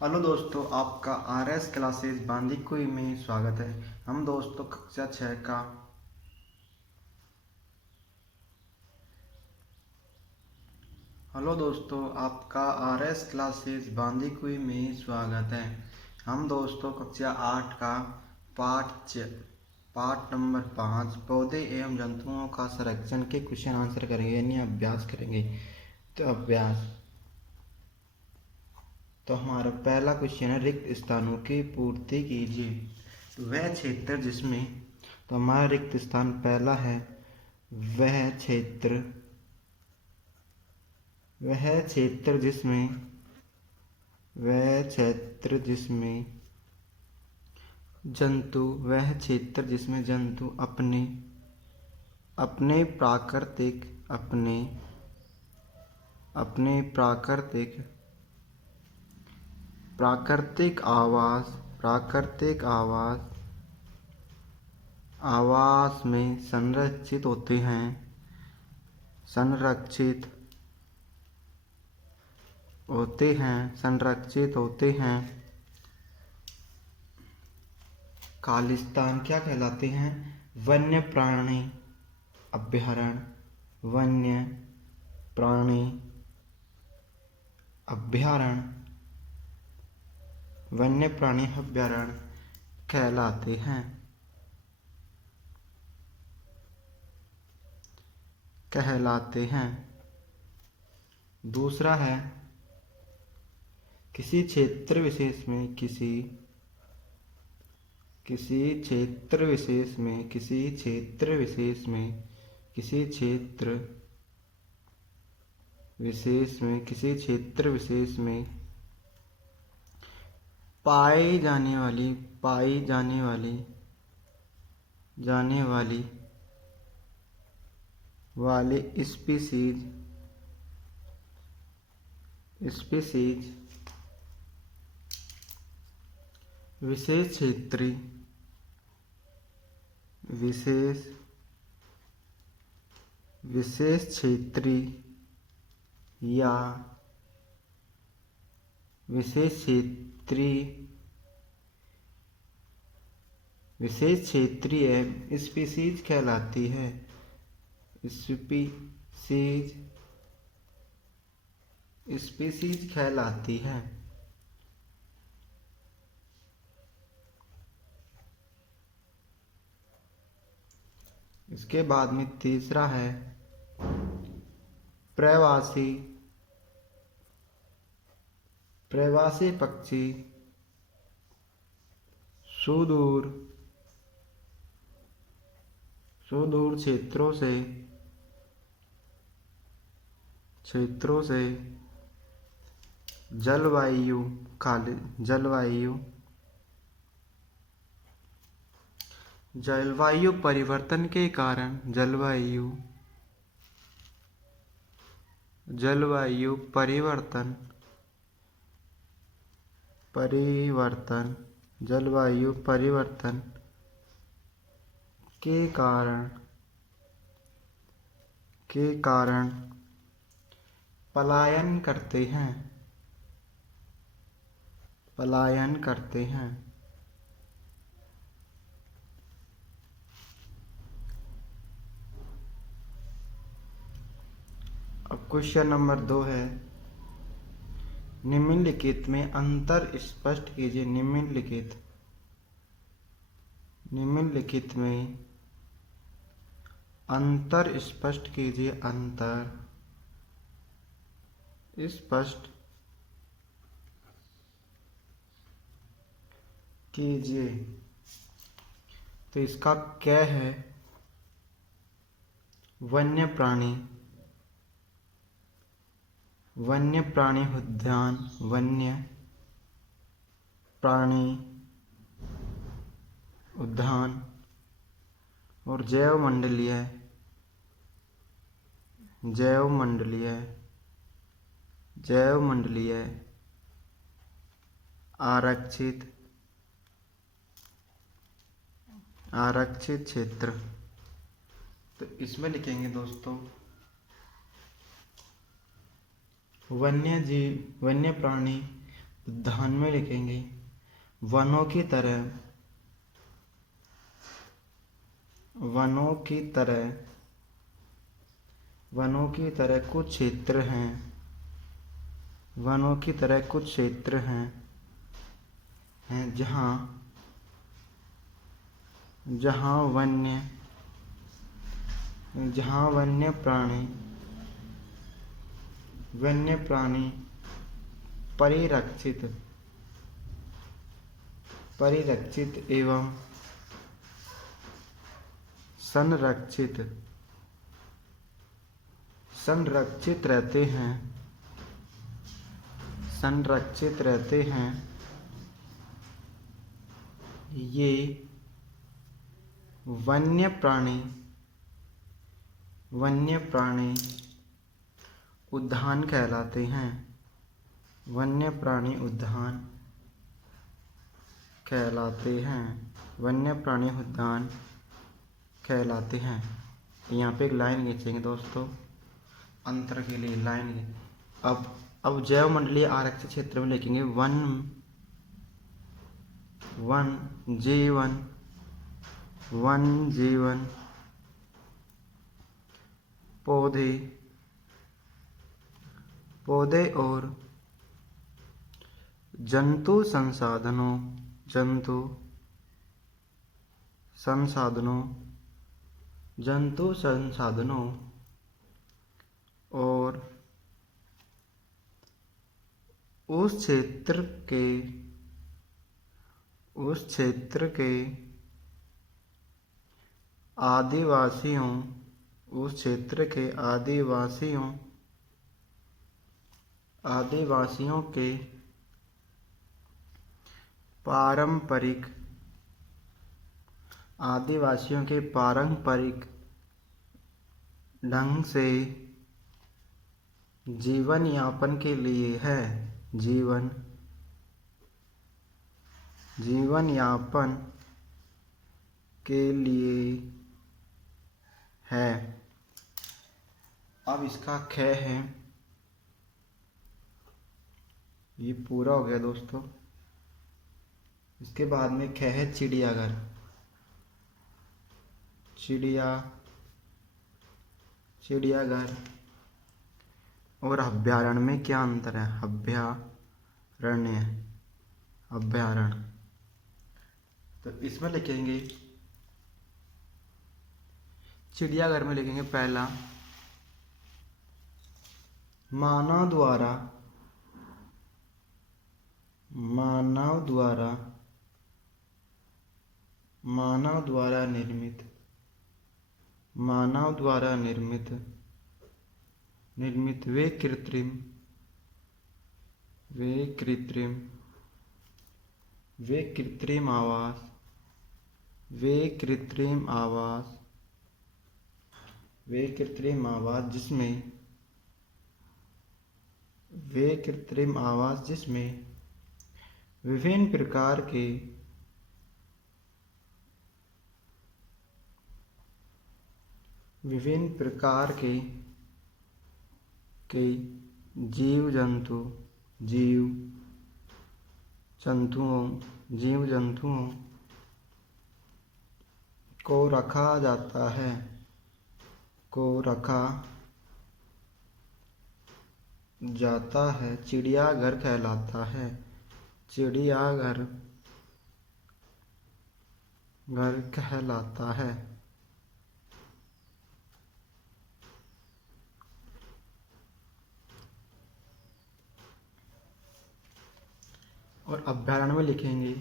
Hello दोस्तों, आपका RS classes Bandikui में स्वागत है। हम दोस्तों कक्षा 6 का हेलो दोस्तों, आपका आरएस क्लासेस बांदीकुई में स्वागत है। हम दोस्तों कक्षा 8 का पाठ नंबर 5 पौधे एवं जंतुओं का संरक्षण के क्वेश्चन आंसर करेंगे, यानी अभ्यास करेंगे। तो हमारा पहला क्वेश्चन है, रिक्त स्थानों की पूर्ति कीजिए। तो वह क्षेत्र जिसमें, तो हमारा रिक्त स्थान पहला है, वह क्षेत्र वह क्षेत्र जिसमें जंतु अपने अपने प्राकृतिक अपने अपने प्राकृतिक प्राकृतिक आवास में संरक्षित होते हैं। खालिस्तान क्या कहलाते हैं? वन्य प्राणी अभयारण्य। वन्य प्राणी अभयारण्य कहलाते हैं। दूसरा है, किसी क्षेत्र विशेष में पाई जाने वाली वाले स्पीसीज विशेष क्षेत्रीय स्पीसीज कहलाती है। स्पीसीज कहलाती है। इसके बाद में तीसरा है, प्रवासी पक्षी सुदूर क्षेत्रों से जलवायु परिवर्तन के कारण जलवायु परिवर्तन के कारण पलायन करते हैं। अब क्वेश्चन नंबर 2 है, निम्नलिखित में अंतर स्पष्ट कीजिए। निम्नलिखित में अंतर स्पष्ट कीजिए। तो इसका क्या है? वन्य प्राणी उद्यान, और जैव मंडलीय आरक्षित क्षेत्र। तो इसमें लिखेंगे दोस्तों, वन्य प्राणी उद्यान में लिखेंगे वनों की तरह, वनों की तरह, वनों की तरह कुछ क्षेत्र हैं, वनों की तरह कुछ क्षेत्र हैं जहाँ जहाँ वन्य प्राणी परिरक्षित एवं संरक्षित रहते हैं। ये वन्य प्राणी उद्यान कहलाते हैं। वन्य प्राणी उद्यान कहलाते हैं। वन्य प्राणी उद्यान कहलाते हैं। यहाँ पे एक लाइन खींचेंगे दोस्तों, अंतर के लिए लाइन। अब जैव मंडलीय आरक्षित क्षेत्र में लिखेंगे वन जीवन, पौधे और जंतु संसाधनों और उस क्षेत्र के आदिवासियों के पारंपरिक ढंग से जीवन यापन के लिए है। जीवन यापन के लिए है। अब इसका ख है, ये पूरा हो गया दोस्तों। इसके बाद में ख है चिड़ियाघर। चिड़ियाघर और अभ्यारण्य में क्या अंतर है? अभ्यारण्य। तो इसमें लिखेंगे, चिड़ियाघर में लिखेंगे पहला, मानव द्वारा निर्मित वे कृत्रिम आवास जिसमें विभिन्न प्रकार के जीव जंतुओं को रखा जाता है। चिड़ियाघर कहलाता है। और अभ्यारण्य में लिखेंगे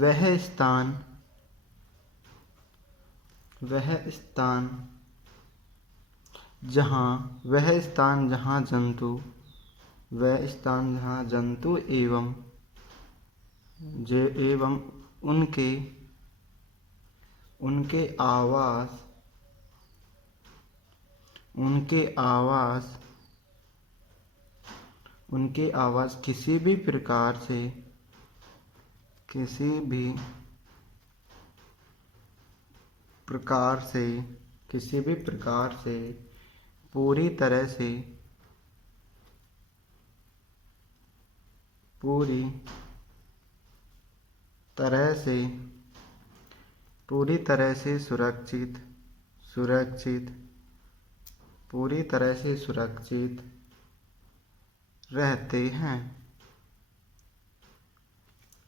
वह स्थान जहाँ जंतु एवं उनके आवास किसी भी प्रकार से पूरी तरह से सुरक्षित रहते हैं।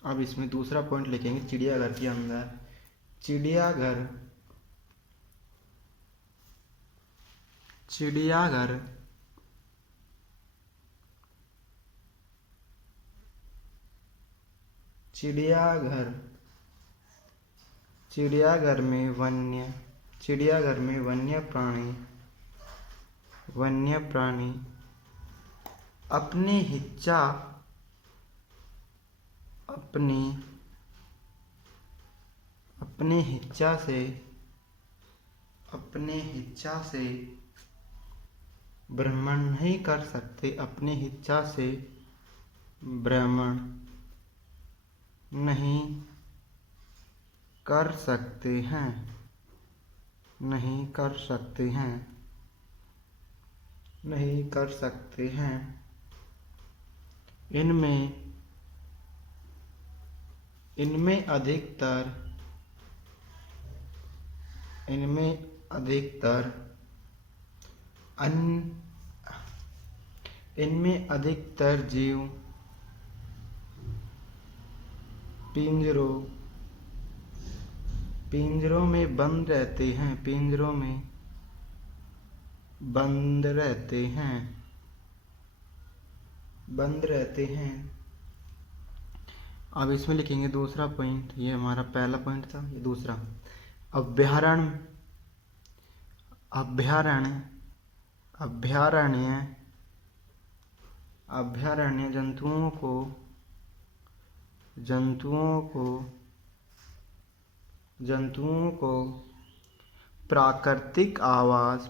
अब इसमें दूसरा पॉइंट लिखेंगे चिड़ियाघर के अंदर। चिड़ियाघर चिड़ियाघर में वन्य प्राणी अपनी इच्छा से भ्रमण नहीं कर सकते, अपनी इच्छा से भ्रमण नहीं कर सकते हैं। इनमें अधिकतर जीव पिंजरों में बंद रहते हैं। अब इसमें लिखेंगे दूसरा पॉइंट। ये हमारा पहला पॉइंट था, ये दूसरा। अभयारण्य जंतुओं को प्राकृतिक आवास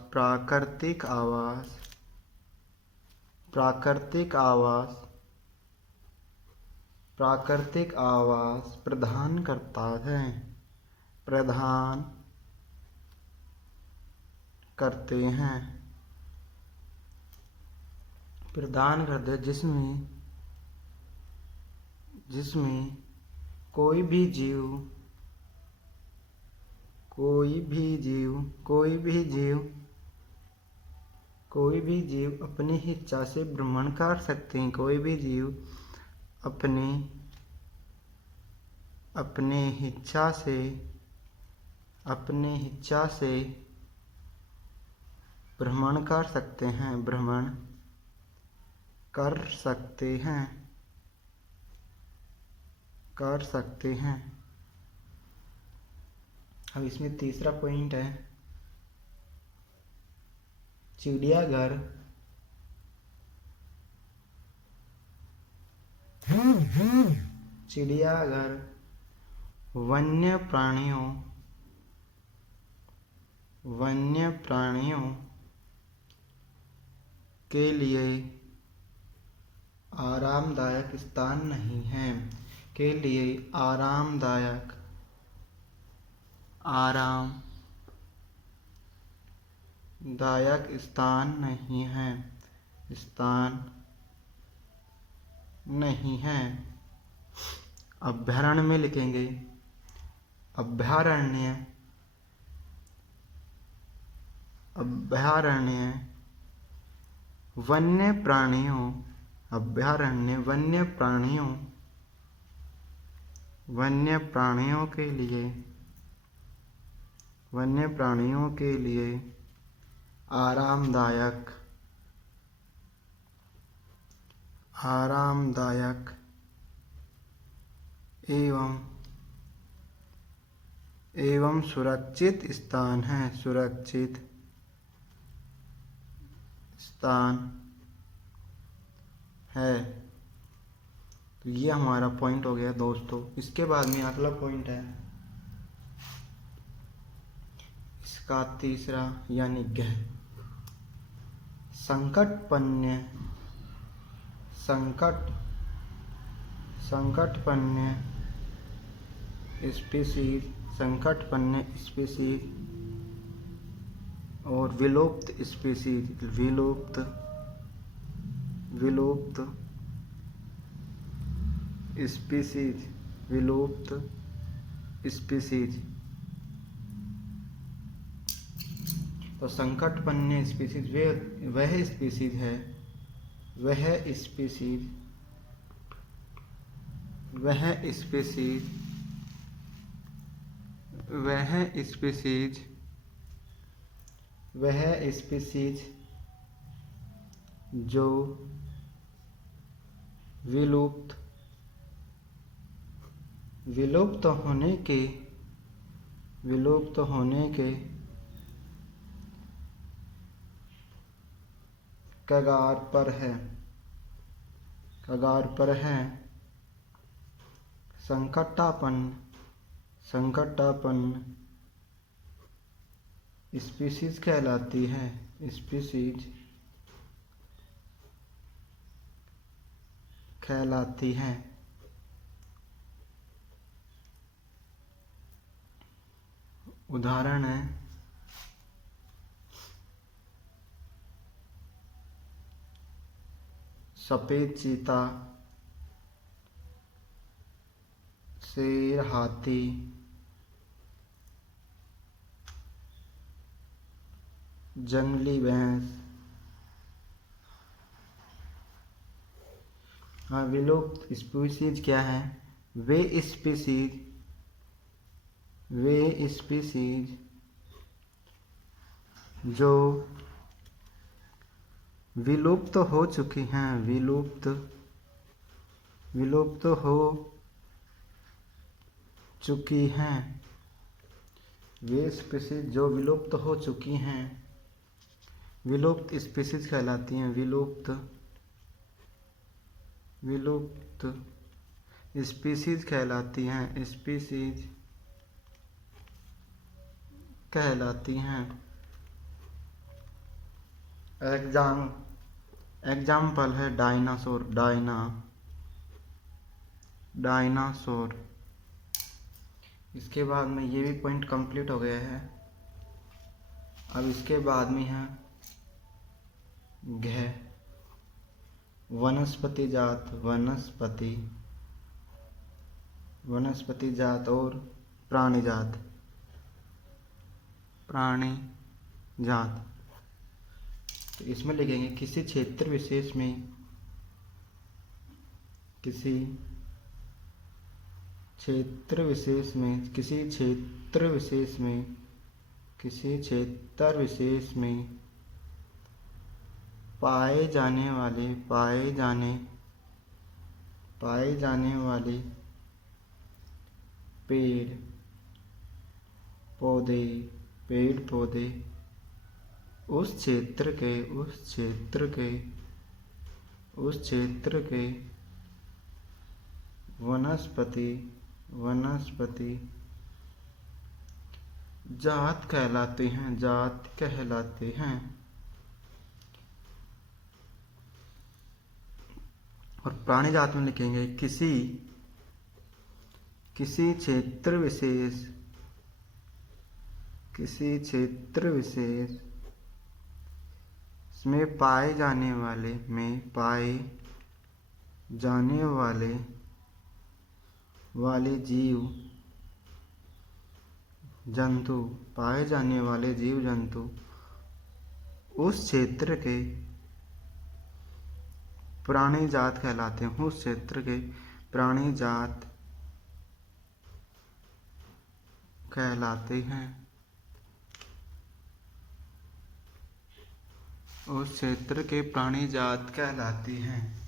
प्रदान करते हैं, जिसमें कोई भी जीव अपनी इच्छा से भ्रमण कर सकते हैं। कोई भी जीव अपनी इच्छा से भ्रमण कर सकते हैं। अब इसमें तीसरा पॉइंट है चिड़ियाघर वन्य प्राणियों के लिए आरामदायक स्थान नहीं है। अभयारण्य में लिखेंगे अभयारण्य वन्य प्राणियों के लिए आरामदायक एवं सुरक्षित स्थान है। तो ये हमारा पॉइंट हो गया दोस्तों। इसके बाद में अगला पॉइंट है इसका तीसरा, यानी संकटपन्य स्पीशीज और विलुप्त स्पीसीज, विलुप्त स्पीसीज, विलुप्त स्पीसीज। तो संकटपन्य स्पीसीज वह स्पीसीज है, वह स्पीसीज जो विलुप्त होने के कगार पर है। संकटापन्न स्पीसीज कहलाती है, स्पीसीज कहलाती है। उदाहरण है सफेद चीता, शेर, हाथी, जंगली भैंस। हाँ, विलुप्त स्पीसीज क्या है? वे स्पीसीज जो विलुप्त हो चुकी हैं, विलुप्त हो चुकी हैं। वे स्पीसीज जो विलुप्त हो चुकी हैं विलुप्त स्पीसीज कहलाती हैं, विलुप्त स्पीसीज कहलाती हैं, स्पीसीज कहलाती हैं। एग्जाम्पल है डायनासोर, डायनासोर। इसके बाद में ये भी पॉइंट कंप्लीट हो गया है। अब इसके बाद में है घ, वनस्पति जात, वनस्पति जात और प्राणी जात, तो इसमें लिखेंगे किसी क्षेत्र विशेष में, किसी क्षेत्र विशेष में पाए जाने वाले पेड़ पौधे उस क्षेत्र के वनस्पति जात कहलाते हैं। और प्राणी जात में लिखेंगे किसी क्षेत्र विशेष में पाए जाने वाले जीव जंतु उस क्षेत्र के प्राणी जात कहलाते हैं, उस क्षेत्र के प्राणी जात कहलाते हैं, उस क्षेत्र के प्राणी जात कहलाती हैं।